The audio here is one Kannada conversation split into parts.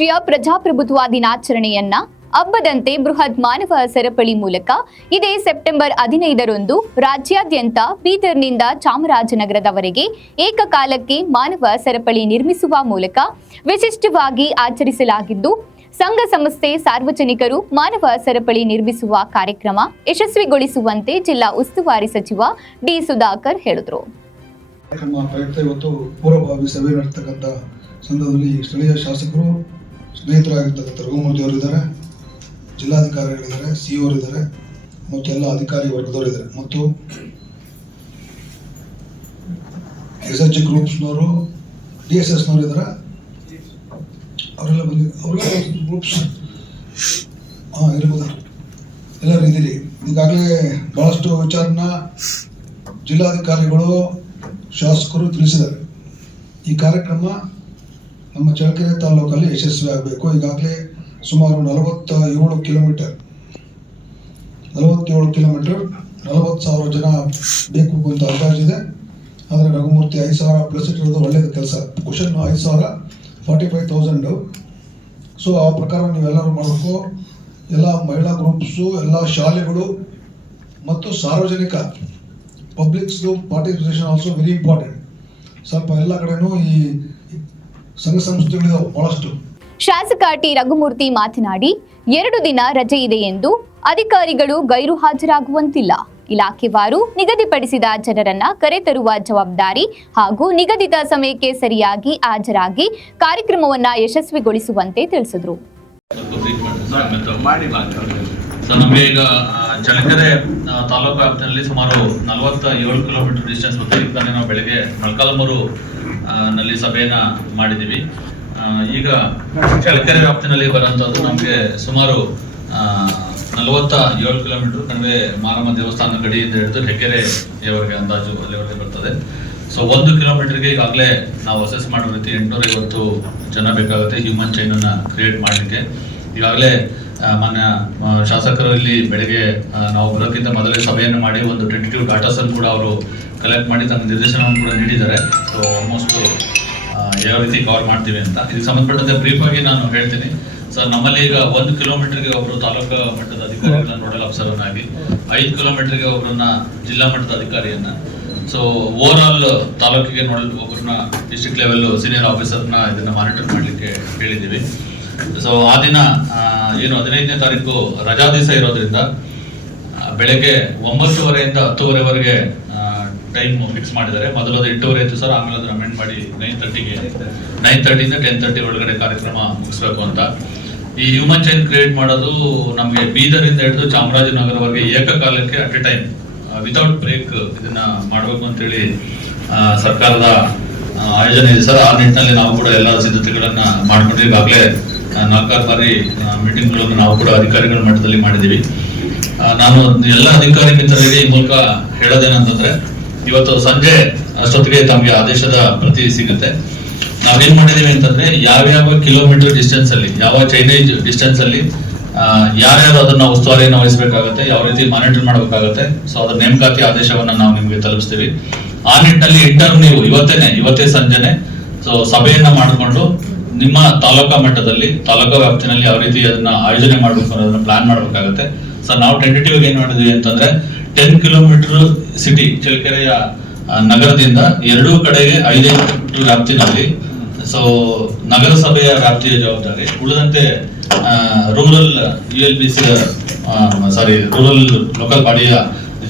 ಅಂತಾರಾಷ್ಟ್ರೀಯ ಪ್ರಜಾಪ್ರಭುತ್ವ ದಿನಾಚರಣೆಯನ್ನ ಹಬ್ಬದಂತೆ ಬೃಹತ್ ಮಾನವ ಸರಪಳಿ ಮೂಲಕ ಇದೇ ಸೆಪ್ಟೆಂಬರ್ 15ರಂದು ರಾಜ್ಯಾದ್ಯಂತ ಬೀದರ್ನಿಂದ ಚಾಮರಾಜನಗರದವರೆಗೆ ಏಕಕಾಲಕ್ಕೆ ಮಾನವ ಸರಪಳಿ ನಿರ್ಮಿಸುವ ಮೂಲಕ ವಿಶಿಷ್ಟವಾಗಿ ಆಚರಿಸಲಾಗಿದ್ದು, ಸಂಘ ಸಂಸ್ಥೆ ಸಾರ್ವಜನಿಕರು ಮಾನವ ಸರಪಳಿ ನಿರ್ಮಿಸುವ ಕಾರ್ಯಕ್ರಮ ಯಶಸ್ವಿಗೊಳಿಸುವಂತೆ ಜಿಲ್ಲಾ ಉಸ್ತುವಾರಿ ಸಚಿವ ಡಿ ಸುಧಾಕರ್ ಹೇಳಿದರು. ಇವತ್ತು ಪೂರ್ವಭಾವಿ ಸಭೆ ನಡೆತಕ್ಕಂಥ ಸಂದರ್ಭದಲ್ಲಿ ಸ್ಥಳೀಯ ಶಾಸಕರು ಸ್ನೇಹಿತರಾಗಿರ್ತಕ್ಕಂಥ ರಘುಮೂರ್ತಿ ಅವರಿದ್ದಾರೆ, ಜಿಲ್ಲಾಧಿಕಾರಿಗಳಿದ್ದಾರೆ, ಸಿಇಒ ಇದ್ದಾರೆ ಮತ್ತು ಎಲ್ಲ ಅಧಿಕಾರಿ ವರ್ಗದವರಿದ್ದಾರೆ ಮತ್ತು SHG ಗ್ರೂಪ್ಸ್ನವರು, DSSನವರು ಇದ್ದಾರೆ. ಅವರೆಲ್ಲ ಅವರೆಲ್ಲ ಗ್ರೂಪ್ಸ್ ಇರ್ಬೋದು, ಎಲ್ಲರೂ ಇದ್ದೀರಿ. ಈಗಾಗಲೇ ಬಹಳಷ್ಟು ವಿಚಾರನ ಜಿಲ್ಲಾಧಿಕಾರಿಗಳು, ಶಾಸಕರು ತಿಳಿಸಿದ್ದಾರೆ. ಈ ಕಾರ್ಯಕ್ರಮ ನಮ್ಮ ಚಳ್ಳಕೆರೆ ತಾಲೂಕಲ್ಲಿ ಯಶಸ್ವಿ ಆಗಬೇಕು. ಈಗಾಗಲೇ ಸುಮಾರು 47 ಕಿಲೋಮೀಟರ್ 40,000 ಜನ ಬೇಕು ಅಂತ ಅಂದಾಜಿದೆ. ಆದರೆ ರಘುಮೂರ್ತಿ 5,000 ಪ್ಲಸ್ ಇಟ್ಟಿರೋದು ಒಳ್ಳೆಯದು ಕೆಲಸ. ಕ್ವಶನ್ 5,000 45,000. ಸೊ ಆ ಪ್ರಕಾರ ನೀವೆಲ್ಲರೂ ಮಾಡಬೇಕು. ಎಲ್ಲ ಮಹಿಳಾ ಗ್ರೂಪ್ಸು, ಎಲ್ಲ ಶಾಲೆಗಳು ಮತ್ತು ಸಾರ್ವಜನಿಕ ಪಬ್ಲಿಕ್ಸ್ದು ಪಾರ್ಟಿಸಿಪೇಷನ್ ಆಲ್ಸೋ ವೆರಿ ಇಂಪಾರ್ಟೆಂಟ್. ಸ್ವಲ್ಪ ಎಲ್ಲ ಕಡೆನೂ ಈ ಸಂಘ ಸಂಸ್ಥೆಗಳಿದಾವೆ ಬಹಳಷ್ಟು. ಶಾಸಕ ಟಿ ರಘುಮೂರ್ತಿ ಮಾತನಾಡಿ, 2 ದಿನ ರಜೆ ಇದೆ ಎಂದು ಅಧಿಕಾರಿಗಳು ಗೈರು ಹಾಜರಾಗುವಂತಿಲ್ಲ. ಇಲಾಖೆವಾರು ನಿಗದಿಪಡಿಸಿದ ಜನರನ್ನ ಕರೆತರುವ ಜವಾಬ್ದಾರಿ ಹಾಗೂ ನಿಗದಿತ ಸಮಯಕ್ಕೆ ಸರಿಯಾಗಿ ಹಾಜರಾಗಿ ಕಾರ್ಯಕ್ರಮವನ್ನ ಯಶಸ್ವಿಗೊಳಿಸುವಂತೆ ತಿಳಿಸಿದರು. ನಮಗೆ ಈಗ ಚಳ್ಳಕೆರೆ ತಾಲೂಕು ವ್ಯಾಪ್ತಿಯಲ್ಲಿ ಸುಮಾರು 47 ಕಿಲೋಮೀಟರ್ ಡಿಸ್ಟೆನ್ಸ್ ಮತ್ತು ಇದನ್ನೇ ನಾವು ಬೆಳಗ್ಗೆ ಮೊಳಕಾಲ್ಮೂರು ನಲ್ಲಿ ಸಭೆಯನ್ನ ಮಾಡಿದ್ದೀವಿ. ಈಗ ಚಳ್ಳಕೆರೆ ವ್ಯಾಪ್ತಿನಲ್ಲಿ ಬರುವಂಥದ್ದು ನಮಗೆ ಸುಮಾರು 47 ಕಿಲೋಮೀಟರ್ ಕಣಿವೆ ಮಾರಮ್ಮ ದೇವಸ್ಥಾನ ಗಡಿಯಿಂದ ಹಿಡಿದು ಹೆಗ್ಗೆರೆಯವರೆಗೆ ಅಂದಾಜು ಅಲ್ಲಿವರೆಗೆ ಬರ್ತದೆ. ಸೊ 1 ಕಿಲೋಮೀಟರ್ಗೆ ಈಗಾಗಲೇ ನಾವು ಅಸೆಸ್ ಮಾಡೋ ರೀತಿ 850 ಜನ ಬೇಕಾಗುತ್ತೆ ಹ್ಯೂಮನ್ ಚೈನ್ ಅನ್ನ ಕ್ರಿಯೇಟ್ ಮಾಡಲಿಕ್ಕೆ. ಈಗಾಗಲೇ ಮಾನ್ಯ ಶಾಸಕರು ಇಲ್ಲಿ ಬೆಳಗ್ಗೆ ನಾವು ಬರೋಕ್ಕಿಂತ ಮೊದಲೇ ಸಭೆಯನ್ನು ಮಾಡಿ ಒಂದು ಟೆಂಟೇಟಿವ್ ಡಾಟಾಸ್ ಅನ್ನು ಕೂಡ ಅವರು ಕಲೆಕ್ಟ್ ಮಾಡಿ ತಮ್ಮ ನಿರ್ದೇಶನವನ್ನು ಕೂಡ ನೀಡಿದ್ದಾರೆ. ಸೊ ಆಲ್ಮೋಸ್ಟ್ ಯಾವ ರೀತಿ ಕವರ್ ಮಾಡ್ತೀವಿ ಅಂತ ಇದಕ್ಕೆ ಸಂಬಂಧಪಟ್ಟಂತೆ ಬ್ರೀಫ್ ಆಗಿ ನಾನು ಹೇಳ್ತೀನಿ. ಸರ್, ನಮ್ಮಲ್ಲಿ ಈಗ 1 ಕಿಲೋಮೀಟರ್ಗೆ ಒಬ್ಬರು ತಾಲೂಕು ಮಟ್ಟದ ಅಧಿಕಾರಿಗಳನ್ನ ನೋಡಲ್ ಅಫ್ಸರ್ ಆಗಿ, 5 ಕಿಲೋಮೀಟರ್ಗೆ ಒಬ್ಬರನ್ನ ಜಿಲ್ಲಾ ಮಟ್ಟದ ಅಧಿಕಾರಿಯನ್ನ, ಸೊ ಓವರ್ ಆಲ್ ತಾಲೂಕಿಗೆ ಒಬ್ಬರನ್ನ ಡಿಸ್ಟ್ರಿಕ್ಟ್ ಲೆವೆಲ್ ಸೀನಿಯರ್ ಆಫೀಸರ್ನ ಇದನ್ನ ಮಾನಿಟರ್ ಮಾಡಲಿಕ್ಕೆ ಹೇಳಿದ್ದೀವಿ. ಸೊ ಆ ದಿನ ಏನು 15ನೇ ತಾರೀಕು ರಜಾ ದಿವಸ ಇರೋದ್ರಿಂದ ಬೆಳಗ್ಗೆ 9:30 ಇಂದ 10:30ವರೆಗೆ ಟೈಮ್ ಫಿಕ್ಸ್ ಮಾಡಿದ್ದಾರೆ. ಮೊದಲು ಅದು 8:30 ಇತ್ತು ಸರ್, ಆಮೇಲೆ ಅದನ್ನು ಅಮೆಂಡ್ ಮಾಡಿ 9:30 ಇಂದ 10:30 ಒಳಗಡೆ ಕಾರ್ಯಕ್ರಮ ಮುಗಿಸ್ಬೇಕು ಅಂತ. ಈ ಹ್ಯೂಮನ್ ಚೈನ್ ಕ್ರಿಯೇಟ್ ಮಾಡೋದು ನಮಗೆ ಬೀದರಿಂದ ಹಿಡಿದು ಚಾಮರಾಜನಗರವರೆಗೆ ಏಕಕಾಲಕ್ಕೆ at a time without break ಇದನ್ನ ಮಾಡಬೇಕು ಅಂತೇಳಿ ಸರ್ಕಾರದ ಆಯೋಜನೆ ಇದೆ ಸರ್. ಆ ನಿಟ್ಟಿನಲ್ಲಿ ನಾವು ಕೂಡ ಎಲ್ಲ ಸಿದ್ಧತೆಗಳನ್ನ ಮಾಡ್ಕೊಂಡು ಈಗಾಗಲೇ 4 ಬಾರಿ ಮೀಟಿಂಗ್ಗಳನ್ನು ನಾವು ಕೂಡ ಅಧಿಕಾರಿಗಳ ಮಟ್ಟದಲ್ಲಿ ಮಾಡಿದ್ದೀವಿ. ನಾನು ಎಲ್ಲ ಅಧಿಕಾರಿ ಮಿತ್ರರಿಗೆ ಈ ಮೂಲಕ ಹೇಳೋದೇನಂತಂದ್ರೆ, ಇವತ್ತು ಸಂಜೆ ಅಷ್ಟೊತ್ತಿಗೆ ತಮಗೆ ಆದೇಶದ ಪ್ರತಿ ಸಿಗುತ್ತೆ. ನಾವೇನ್ ಮಾಡಿದೀವಿ ಅಂತಂದ್ರೆ, ಯಾವ್ಯಾವ ಕಿಲೋಮೀಟರ್ ಡಿಸ್ಟೆನ್ಸ್ ಅಲ್ಲಿ, ಯಾವ ಚೈನೇಜ್ ಡಿಸ್ಟೆನ್ಸ್ ಅಲ್ಲಿ ಯಾರ್ಯಾರು ಅದನ್ನ ಉಸ್ತುವಾರಿಯನ್ನು ವಹಿಸಬೇಕಾಗುತ್ತೆ, ಯಾವ ರೀತಿ ಮಾನಿಟರ್ ಮಾಡಬೇಕಾಗುತ್ತೆ, ಸೊ ಅದರ ನೇಮಕಾತಿ ಆದೇಶವನ್ನ ನಾವು ನಿಮ್ಗೆ ತಲುಪಿಸ್ತೀವಿ. ಆ ನಿಟ್ಟಿನಲ್ಲಿ ಇಂಟರ್ನ್ ನೀವು ಇವತ್ತೇ ಸಂಜೆನೆ ಸೊ ಸಭೆಯನ್ನ ಮಾಡಿಕೊಂಡು ನಿಮ್ಮ ತಾಲೂಕಾ ಮಟ್ಟದಲ್ಲಿ, ತಾಲೂಕಾ ವ್ಯಾಪ್ತಿನಲ್ಲಿ ಯಾವ ರೀತಿ ಅದನ್ನ ಆಯೋಜನೆ ಮಾಡಬೇಕು ಅನ್ನೋದನ್ನ ಪ್ಲಾನ್ ಮಾಡಬೇಕಾಗುತ್ತೆ. ಸೊ ನಾವು ಟೆಂಟೇಟಿವ್ ಏನ್ ಮಾಡಿದ್ವಿ ಅಂತಂದ್ರೆ, 10 ಕಿಲೋಮೀಟರ್ ಸಿಟಿ ಚಳ್ಳಕೆರೆಯ ನಗರದಿಂದ 2 ಕಡೆಗೆ 5 ಕಿಲೋಮೀಟರ್ ವ್ಯಾಪ್ತಿನಲ್ಲಿ ಸೊ ನಗರಸಭೆಯ ವ್ಯಾಪ್ತಿಯ ಜವಾಬ್ದಾರಿ, ಉಳಿದಂತೆ ರೂರಲ್ ರೂರಲ್ ಲೋಕಲ್ ಬಾಡಿಯ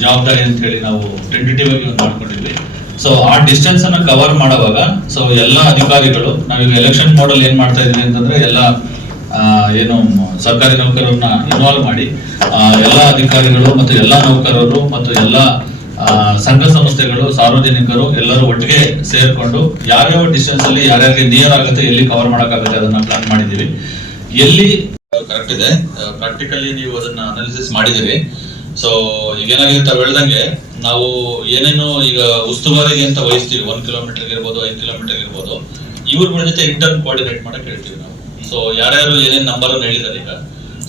ಜವಾಬ್ದಾರಿ ಅಂತ ಹೇಳಿ ನಾವು ಟೆಂಟೇಟಿವ್ ಆಗಿ ಒಂದು ಮಾಡ್ಕೊಂಡಿದ್ವಿ. ಸೊ ಆ ಡಿಸ್ಟೆನ್ಸ್ ಅನ್ನ ಕವರ್ ಮಾಡುವಾಗ ಸೊ ಎಲ್ಲ ಅಧಿಕಾರಿಗಳು, ನಾವೀಗ ಎಲೆಕ್ಷನ್ ಮಾಡಲ್ ಏನ್ ಮಾಡ್ತಾ ಇದೀವಿ ಅಂತಂದ್ರೆ, ಎಲ್ಲ ಏನು ಸರ್ಕಾರಿ ನೌಕರರನ್ನ ಇನ್ವಾಲ್ವ್ ಮಾಡಿ ಎಲ್ಲ ಅಧಿಕಾರಿಗಳು ಮತ್ತು ಎಲ್ಲ ನೌಕರರು ಮತ್ತು ಎಲ್ಲ ಸಂಘ ಸಂಸ್ಥೆಗಳು, ಸಾರ್ವಜನಿಕರು ಎಲ್ಲರೂ ಒಟ್ಟಿಗೆ ಸೇರ್ಕೊಂಡು ಯಾವ್ಯಾವ ಡಿಸ್ಟೆನ್ಸ್ ಅಲ್ಲಿ ಯಾರ್ಯಾರಿಗೆ ನಿಯರ್ ಆಗುತ್ತೆ, ಎಲ್ಲಿ ಕವರ್ ಮಾಡಕ್ಕಾಗುತ್ತೆ ಅದನ್ನ ಪ್ಲಾನ್ ಮಾಡಿದೀವಿ. ಎಲ್ಲಿ ಕರೆಕ್ಟ್ ಇದೆ ಪ್ರಾಕ್ಟಿಕಲಿ ನೀವು ಅದನ್ನ ಅನಾಲಿಸಿಸ್ ಮಾಡಿದಿರಿ. ಸೊ ಈಗ ಏನಾಗಿದೆ ತಾವು ಹೇಳ್ದಂಗೆ, ನಾವು ಏನೇನು ಈಗ ಉಸ್ತುವಾರಿಗೆ ಅಂತ ವಹಿಸ್ತೀವಿ, 1 ಕಿಲೋಮೀಟರ್ ಇರ್ಬೋದು, 5 ಕಿಲೋಮೀಟರ್ ಇರ್ಬೋದು, ಇವ್ರಗಳ ಜೊತೆ ಇಂಟರ್ನ್ ಕೋಆರ್ಡಿನೇಟ್ ಮಾಡಕ್ ಹೇಳ್ತೀವಿ ನಾವು. ಸೊ ಯಾರ್ಯಾರು ಏನೇನ್ ನಂಬರ್ ಅನ್ನು ಹೇಳಿದಾರೆ ಈಗ,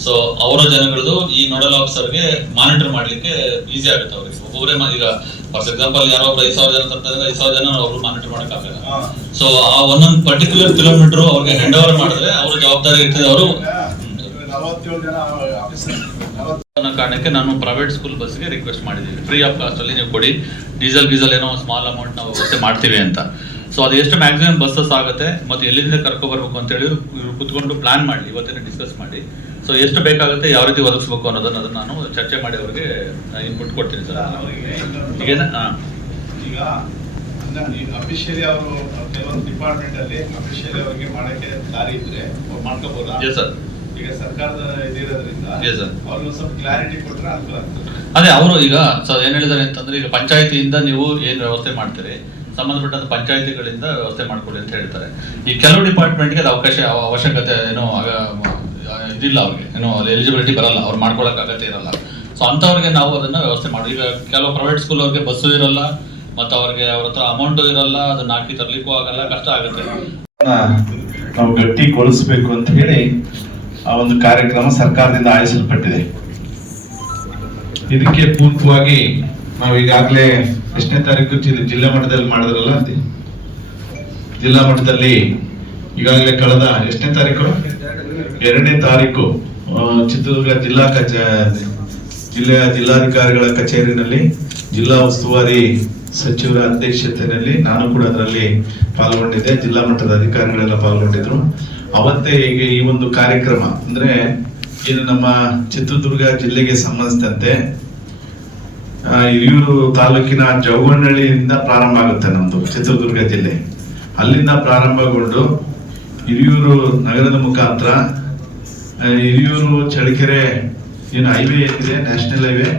ಸೊ ಅವರ ಜನಗಳದು ಈ ನೋಡಲ್ ಆಫೀಸರ್ಗೆ ಮಾನಿಟರ್ ಮಾಡ್ಲಿಕ್ಕೆ ಈಸಿ ಆಗುತ್ತೆ ಅವ್ರಿಗೆ. ಒಬ್ಬೊಬ್ಬರೇ ಈಗ ಫಾರ್ ಎಕ್ಸಾಂಪಲ್ ಯಾರೋ ಒಬ್ರು 5,000 ಜನ ತರ್ತಾರೆ, 5,000 ಜನ ಅವ್ರು ಮಾನಿಟರ್ ಮಾಡಕ್ಕಾಗಲ್ಲ. ಸೊ ಆ ಒಂದೊಂದು ಪರ್ಟಿಕ್ಯುಲರ್ ಕಿಲೋಮೀಟರ್ ಅವ್ರಿಗೆ ಹ್ಯಾಂಡ್ ಓವರ್ ಮಾಡಿದ್ರೆ ಅವ್ರ ಜವಾಬ್ದಾರಿ ಇರ್ತದೆ. ಅವರು ಅನ್ನೋ ಕಾರಣಕ್ಕೆ ನಾನು ಪ್ರೈವೇಟ್ ಸ್ಕೂಲ್ ಬಸ್ಗೆ ರಿಕ್ವೆಸ್ಟ್ ಮಾಡಿದ್ದೀವಿ, ಫ್ರೀ ಆಫ್ ಕಾಸ್ಟ್ ಅಲ್ಲಿ ನೀವು ಕೊಡಿ, ಡೀಸೆಲ್ ಏನೋ ಸ್ಮಾಲ್ ಅಮೌಂಟ್ ನಾವು ವ್ಯವಸ್ಥೆ ಮಾಡ್ತೀವಿ ಅಂತ. ಸೊ ಅದು ಎಷ್ಟು ಮ್ಯಾಕ್ಸಿಮಮ್ ಬಸ್ಸಸ್ ಆಗುತ್ತೆ ಮತ್ತು ಎಲ್ಲಿಂದ ಕರ್ಕೊಬರ್ಬೇಕು ಅಂತ ಹೇಳಿ ಇವ್ರು ಕುತ್ಕೊಂಡು ಪ್ಲಾನ್ ಮಾಡಿ ಇವತ್ತೇ ಡಿಸ್ಕಸ್ ಮಾಡಿ, ಸೊ ಎಷ್ಟು ಬೇಕಾಗುತ್ತೆ, ಯಾವ ರೀತಿ ಒದಗಿಸ್ಬೇಕು ಅನ್ನೋದನ್ನ ನಾನು ಚರ್ಚೆ ಮಾಡಿ ಅವ್ರಿಗೆ ಇನ್ಪುಟ್ ಕೊಡ್ತೀನಿ ಸರ್. ಈಗ ಅಫಿಷಿಯಲಿ ಅವರು ಕೆಲವೊಂದು ಡಿಪಾರ್ಟ್ಮೆಂಟ್ ಅಲ್ಲಿ ಅಫಿಷಿಯಲಿ ಅವರಿಗೆ ಮಾಡಕ್ಕೆ ದಾರಿ ಇದ್ರೆ ಮಾಡ್ಕೋಬಹುದಾ? ಸರ್ ಈಗ ಸರ್ಕಾರದ ಇದಿರೋದ್ರಿಂದ ಅವ್ರಿಗೆ ಸ್ವಲ್ಪ ಕ್ಲಾರಿಟಿ ಕೊಟ್ಟರೆ ಅನುಕೂಲ ಆಗ್ತದೆ. ಅದೇ ಅವರು ಈಗ ಸರ್ ಏನ್ ಹೇಳಿದಾರೆ ಅಂತಂದ್ರೆ, ಈಗ ಪಂಚಾಯತಿಯಿಂದ ನೀವು ಏನ್ ವ್ಯವಸ್ಥೆ ಮಾಡ್ತೀರಿ ಸಂಬಂಧಪಟ್ಟ ಪಂಚಾಯತಿಗಳಿಂದ ವ್ಯವಸ್ಥೆ ಮಾಡ್ಕೊಳ್ಳಿ ಅಂತ ಹೇಳ್ತಾರೆ. ಈ ಕೆಲವು ಡಿಪಾರ್ಟ್ಮೆಂಟ್ಗೆ ಅದು ಅವಶ್ಯಕತೆ ಏನೋ ಇದಿಲ್ಲ, ಅವ್ರಿಗೆ ಏನೋ ಎಲಿಜಿಬಿಲಿಟಿ ಬರಲ್ಲ, ಅವ್ರು ಮಾಡ್ಕೊಳಕ್ ಅಗತ್ಯ ಇರಲ್ಲ. ಸೊ ಅಂತವ್ರಿಗೆ ನಾವು ಅದನ್ನ ವ್ಯವಸ್ಥೆ ಮಾಡಿ. ಈಗ ಕೆಲವು ಪ್ರೈವೇಟ್ ಸ್ಕೂಲ್ ಅವ್ರಿಗೆ ಬಸ್ಸು ಇರಲ್ಲ ಮತ್ತು ಅವ್ರಿಗೆ ಅವ್ರ ಹತ್ರ ಅಮೌಂಟ್ ಇರಲ್ಲ, ಅದನ್ನ ಹಾಕಿ ತರ್ಲಿಕ್ಕೂ ಆಗಲ್ಲ, ಕಷ್ಟ ಆಗುತ್ತೆ. ನಾವು ಗಟ್ಟಿಗೊಳಿಸಬೇಕು ಅಂತ ಹೇಳಿ ಆ ಒಂದು ಕಾರ್ಯಕ್ರಮ ಸರ್ಕಾರದಿಂದ ಆಯೋಜಿಸಲ್ಪಟ್ಟಿದೆ. ಇದಕ್ಕೆ ಪೂರ್ವಕವಾಗಿ ನಾವು ಈಗಾಗಲೇ ಎಷ್ಟನೇ ತಾರೀಕು ಜಿಲ್ಲಾ ಮಟ್ಟದಲ್ಲಿ ಮಾಡಿದ್ರಲ್ಲ, ಜಿಲ್ಲಾ ಮಟ್ಟದಲ್ಲಿ ಈಗಾಗಲೇ ಕಳೆದ ಎಷ್ಟನೇ ತಾರೀಕು 2ನೇ ತಾರೀಕು ಚಿತ್ರದುರ್ಗ ಜಿಲ್ಲೆಯ ಜಿಲ್ಲಾಧಿಕಾರಿಗಳ ಕಚೇರಿನಲ್ಲಿ ಜಿಲ್ಲಾ ಉಸ್ತುವಾರಿ ಸಚಿವರ ಅಧ್ಯಕ್ಷತೆಯಲ್ಲಿ ನಾನು ಕೂಡ ಅದರಲ್ಲಿ ಪಾಲ್ಗೊಂಡಿದ್ದೆ, ಜಿಲ್ಲಾ ಮಟ್ಟದ ಅಧಿಕಾರಿಗಳೆಲ್ಲ ಪಾಲ್ಗೊಂಡಿದ್ರು. ಅವತ್ತೇ ಈಗ ಈ ಒಂದು ಕಾರ್ಯಕ್ರಮ ಅಂದ್ರೆ ಏನು ನಮ್ಮ ಚಿತ್ರದುರ್ಗ ಜಿಲ್ಲೆಗೆ ಸಂಬಂಧಿಸಿದಂತೆ ಹಿರಿಯೂರು ತಾಲೂಕಿನ ಜೌಗನಹಳ್ಳಿಯಿಂದ ಪ್ರಾರಂಭ ಆಗುತ್ತೆ ನಮ್ದು ಚಿತ್ರದುರ್ಗ ಜಿಲ್ಲೆ. ಅಲ್ಲಿಂದ ಪ್ರಾರಂಭಗೊಂಡು ಹಿರಿಯೂರು ನಗರದ ಮುಖಾಂತರ ಹಿರಿಯೂರು ಚಳ್ಳಕೆರೆ ಏನು ಹೈವೇ ಏನಿದೆ ನ್ಯಾಷನಲ್ ಹೈವೇ,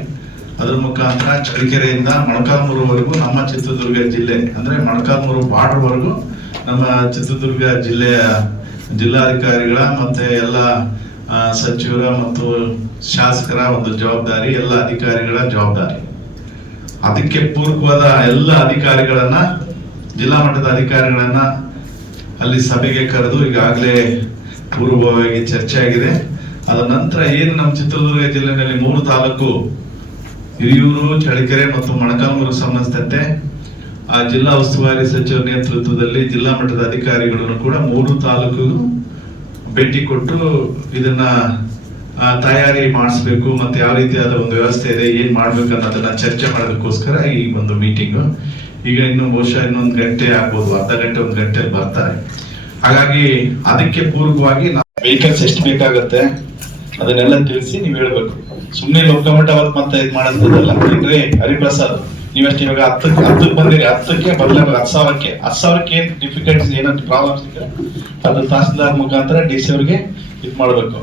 ಅದ್ರ ಮುಖಾಂತರ ಚಳ್ಳಕೆರೆಯಿಂದ ಮೊಳಕಾಲ್ಮೂರುವರೆಗೂ ನಮ್ಮ ಚಿತ್ರದುರ್ಗ ಜಿಲ್ಲೆ ಅಂದ್ರೆ ಮೊಳಕಾಲ್ಮೂರು ಬಾರ್ಡರ್ ವರೆಗೂ ನಮ್ಮ ಚಿತ್ರದುರ್ಗ ಜಿಲ್ಲೆಯ ಜಿಲ್ಲಾಧಿಕಾರಿಗಳ ಮತ್ತೆ ಎಲ್ಲ ಸಚಿವರ ಮತ್ತು ಶಾಸಕರ ಒಂದು ಜವಾಬ್ದಾರಿ, ಎಲ್ಲ ಅಧಿಕಾರಿಗಳ ಜವಾಬ್ದಾರಿ. ಅದಕ್ಕೆ ಪೂರಕವಾದ ಎಲ್ಲ ಅಧಿಕಾರಿಗಳನ್ನ, ಜಿಲ್ಲಾ ಮಟ್ಟದ ಅಧಿಕಾರಿಗಳನ್ನ ಅಲ್ಲಿ ಸಭೆಗೆ ಕರೆದು ಈಗಾಗಲೇ ಪೂರ್ವವಾಗಿ ಚರ್ಚೆ ಆಗಿದೆ. ಅದ ನಂತರ ಏನು ನಮ್ಮ ಚಿತ್ರದುರ್ಗ ಜಿಲ್ಲೆಯಲ್ಲಿ 3 ತಾಲೂಕು ಹಿರಿಯೂರು, ಚಳ್ಳಕೆರೆ ಮತ್ತು ಮೊಳಕಾಲ್ಮೂರು ಸಂಬಂಧಿಸಿದಂತೆ ಆ ಜಿಲ್ಲಾ ಉಸ್ತುವಾರಿ ಸಚಿವರ ನೇತೃತ್ವದಲ್ಲಿ ಜಿಲ್ಲಾ ಮಟ್ಟದ ಅಧಿಕಾರಿಗಳನ್ನು ಕೂಡ 3 ತಾಲೂಕಿಗೂ ಭೇಟಿ ಕೊಟ್ಟು ಇದನ್ನ ತಯಾರಿ ಮಾಡಿಸ್ಬೇಕು ಮತ್ತೆ ಯಾವ ರೀತಿಯಾದ ಒಂದು ವ್ಯವಸ್ಥೆ ಇದೆ, ಏನ್ ಮಾಡ್ಬೇಕು ಅನ್ನೋದನ್ನ ಚರ್ಚೆ ಮಾಡೋದಕ್ಕೋಸ್ಕರ ಈ ಒಂದು ಮೀಟಿಂಗು. ಈಗ ಇನ್ನು ಬಹುಶಃ ಇನ್ನೊಂದು ಗಂಟೆ ಆಗ್ಬೋದು, ಅರ್ಧ ಗಂಟೆ 1 ಗಂಟೆ ಬರ್ತಾರೆ. ಹಾಗಾಗಿ ಅದಕ್ಕೆ ಪೂರ್ವಕವಾಗಿ ವೆಹಿಕಲ್ಸ್ ಎಷ್ಟು ಬೇಕಾಗತ್ತೆ ಅದನ್ನೆಲ್ಲ ತಿಳಿಸಿ ನೀವು ಹೇಳ್ಬೇಕು. ಸುಮ್ಮನೆ ಲೋಕಮಟ್ಟ ಅವತ್ತು ಮತ್ತೆ ಇದು ಮಾಡೋದಲ್ಲ. ಏನ್ರಿ ಹರಿಪ್ರಸಾದ್, ನೀವಷ್ಟು ಇವಾಗ 10ಕ್ಕೆ ಬಂದಿರಿ, 10ಕ್ಕೆ ಬರ್ಲೇಬೇಕು. 10,000ಕ್ಕೆ ಏನ್ ಡಿಫಿಕಲ್ಟೀಸ್ ಏನಾದ್ರು ಪ್ರಾಬ್ಲಮ್ಸ್ ಇದ್ರೆ ಅದು ತಹಸೀಲ್ದಾರ್ ಮುಖಾಂತರ DC ಅವ್ರಿಗೆ ಇದು ಮಾಡ್ಬೇಕು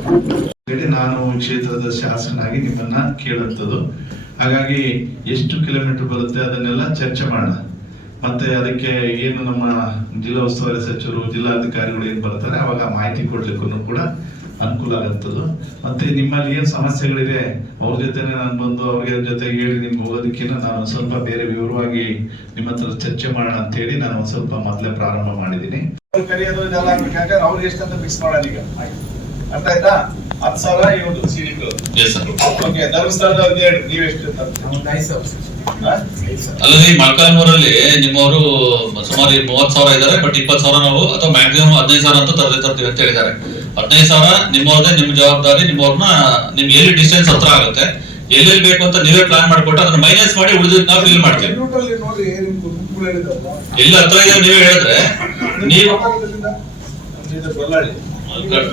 ಹೇಳಿ ನಾನು ಕ್ಷೇತ್ರದ ಶಾಸಕನಾಗಿ ನಿಮ್ಮನ್ನ ಕೇಳುತ್ತದು. ಹಾಗಾಗಿ ಎಷ್ಟು ಕಿಲೋಮೀಟರ್ ಬರುತ್ತೆ ಅದನ್ನೆಲ್ಲ ಚರ್ಚೆ ಮಾಡೋಣ. ಮತ್ತೆ ಅದಕ್ಕೆ ಏನು ನಮ್ಮ ಜಿಲ್ಲಾ ಉಸ್ತುವಾರಿ ಸಚಿವರು, ಜಿಲ್ಲಾಧಿಕಾರಿಗಳು ಏನ್ ಬರ್ತಾರೆ ಅವಾಗ ಮಾಹಿತಿ ಕೊಡ್ಲಿಕ್ಕೂ ಕೂಡ ಅನುಕೂಲ ಆಗುತ್ತದು. ಮತ್ತೆ ನಿಮ್ಮಲ್ಲಿ ಏನ್ ಸಮಸ್ಯೆಗಳಿದೆ ಅವ್ರ ಜೊತೆನೆ ನಾನು ಬಂದು ಅವ್ರಿಗೆ ಜೊತೆಗೆ ಹೇಳಿ ನಿಮ್ಗೆ ಹೋಗೋದಕ್ಕಿಂತ ನಾನು ಸ್ವಲ್ಪ ಬೇರೆ ವಿವರವಾಗಿ ನಿಮ್ಮ ಹತ್ರ ಚರ್ಚೆ ಮಾಡೋಣ ಅಂತ ಹೇಳಿ ನಾನು ಒಂದ್ ಸ್ವಲ್ಪ ಮೊದಲೇ ಪ್ರಾರಂಭ ಮಾಡಿದ್ದೀನಿ. ಕರೆಯೋದು ಇದೆಲ್ಲ ಆಗ್ಬೇಕಾದ್ರೆ ಅವ್ರಿಗೆ ಎಷ್ಟಂತ ಫಿಕ್ಸ್ ಮಾಡೋಣ ಈಗ. ಅರ್ಥ ಆಯ್ತಾ? 10,000 ಇವ್ರದ್ದು ಸಿಡಿಗಳು. ಓಕೆ, ಧರ್ಮಸ್ಥಳದವ್ರಿಗೆ ಹೇಳಿ ನೀವೆಷ್ಟು? ಅಲ್ಲದೆ ಮೊಳಕಾಲ್ಮೂರಲ್ಲಿ ನಿಮ್ಮವರು ಸುಮಾರು 30,000 ಇದ್ದಾರೆ, ಬಟ್ 20,000 ನಾವು ಅಥವಾ ಮ್ಯಾಕ್ಸಿಮಮ್ 15,000 ಅಂತ ತರ್ತೀವಿ ಅಂತ ಹೇಳಿದ್ದಾರೆ. 15,000 ನಿಮ್ಮವ್ರದೇ, ನಿಮ್ಮ ಜವಾಬ್ದಾರಿ. ನಿಮ್ಮವ್ರನ್ನ ನಿಮ್ಗೆ ಎಲ್ಲಿ ಡಿಸ್ಟೆನ್ಸ್ ಹತ್ರ ಆಗುತ್ತೆ, ಎಲ್ಲೆಲ್ಲಿ ಬೇಕು ಅಂತ ನೀವೇ ಪ್ಲಾನ್ ಮಾಡ್ಕೊಟ್ಟು ಅದನ್ನ ಮೈನಸ್ ಮಾಡಿ ಉಳಿದ ನಾವು ಫಿಲ್ ಮಾಡ್ತೀವಿ. ಎಲ್ಲಿ ಹತ್ರ ಇದೆ ನೀವೇ ಹೇಳಿದ್ರೆ ನೀವು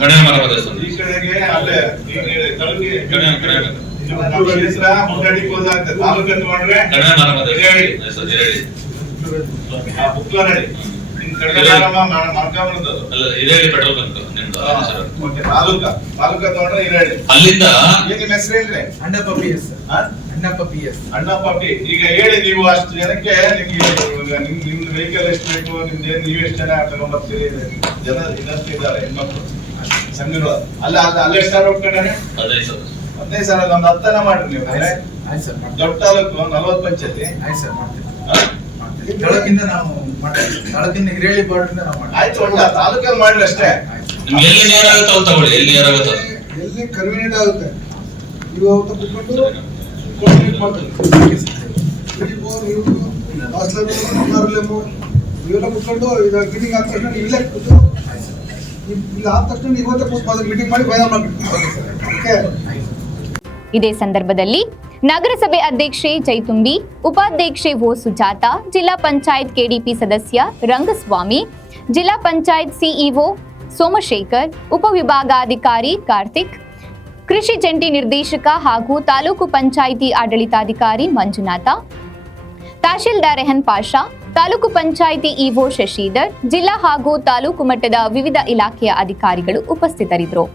ಕಡಿಮೆ ಮಾಡಬಹುದು. ಈ ಕಡೆಗೆ ಅಲ್ಲೇ ಪೆಟ್ರೋಲ್ ಬಂಕ್ ಅಲ್ಲಿಂದ ಅಣ್ಣಪ್ಪ ಪಿ. ಈಗ ಹೇಳಿ ನೀವು ಅಷ್ಟು ಜನಕ್ಕೆ ನಿಮ್ದು ವೆಹಿಕಲ್ ಎಷ್ಟು ಬೇಕು, ನಿಮ್ದು ನೀವು ಎಷ್ಟು ಜನ ತಗೊಂಡ್ಬರ್ತೀರಿ? ಜನ ಇನ್ನಷ್ಟು ಇದ್ದಾರೆ ಹೆಣ್ಮಕ್ಳು ಸಂಘಗಳು. ಅಲ್ಲೇ ಎಷ್ಟು ಹೋಗ್ಕೊಂಡಾನೆ? 15,000 ನಮ್ದು 10 ಮಾಡ್ರಿ ನೀವು. ದೊಡ್ಡ ತಾಲೂಕು 40 ಪಂಚಾಯತಿ. ತಾಲೂಕಿಂದ ನಾವು ತಾಲೂಕಿಂದ ಹಿರೇಳಿ ಬಾರ್ಡ್ರಿಂದ ನಾವು ಆಯ್ತು, ಒಳ್ಳೆ ತಾಲೂಕಲ್ಲಿ ಮಾಡ್ರಿ ಅಷ್ಟೇ. ಎಲ್ಲಿ ನೀರಾಗುತ್ತೋ ತಗೊಳ್ಳಿ, ಎಲ್ಲಿ ನೀರಾಗುತ್ತೋ ಎಲ್ಲಿ ಕನ್ವೀನಿಯಂಟ್ ಆಗುತ್ತೆ ಇವತ್ತು ಕುತ್ಕೊಂಡು ಕೋಆರ್ಡಿನೇಟ್ ಮಾಡ್ತಾರೆ. ಇವೆಲ್ಲ ಕುತ್ಕೊಂಡು ಇದು ಮೀಟಿಂಗ್ ಆದ ತಕ್ಷಣ ಇಲ್ಲೇ ಕೂತು ಇಲ್ಲಿ ಆದ ತಕ್ಷಣ ಇವತ್ತೇ ಕೂತ್ಕೊಂಡು ಮೀಟಿಂಗ್ ಮಾಡಿ ಫೈನಲ್ ಮಾಡ್ಬಿಟ್ಟು ಓಕೆ. ಇದೇ ಸಂದರ್ಭದಲ್ಲಿ ನಗರಸಭೆ ಅಧ್ಯಕ್ಷೆ ಜೈತುಂಬಿ, ಉಪಾಧ್ಯಕ್ಷೆ ಓ ಸುಜಾತ, ಜಿಲ್ಲಾ ಪಂಚಾಯತ್ ಕೆಡಿಪಿ ಸದಸ್ಯ ರಂಗಸ್ವಾಮಿ, ಜಿಲ್ಲಾ ಪಂಚಾಯತ್ ಸಿಇಒ ಸೋಮಶೇಖರ್, ಉಪವಿಭಾಗಾಧಿಕಾರಿ ಕಾರ್ತಿಕ್, ಕೃಷಿ ಜಂಟಿ ನಿರ್ದೇಶಕ ಹಾಗೂ ತಾಲೂಕು ಪಂಚಾಯಿತಿ ಆಡಳಿತಾಧಿಕಾರಿ ಮಂಜುನಾಥ, ತಹಶೀಲ್ದಾರ್ ರೆಹನ್ ಪಾಷಾ, ತಾಲೂಕು ಪಂಚಾಯಿತಿ ಇಒ ಶಶಿಧರ್, ಜಿಲ್ಲಾ ಹಾಗೂ ತಾಲೂಕು ಮಟ್ಟದ ವಿವಿಧ ಇಲಾಖೆಯ ಅಧಿಕಾರಿಗಳು ಉಪಸ್ಥಿತರಿದ್ದರು.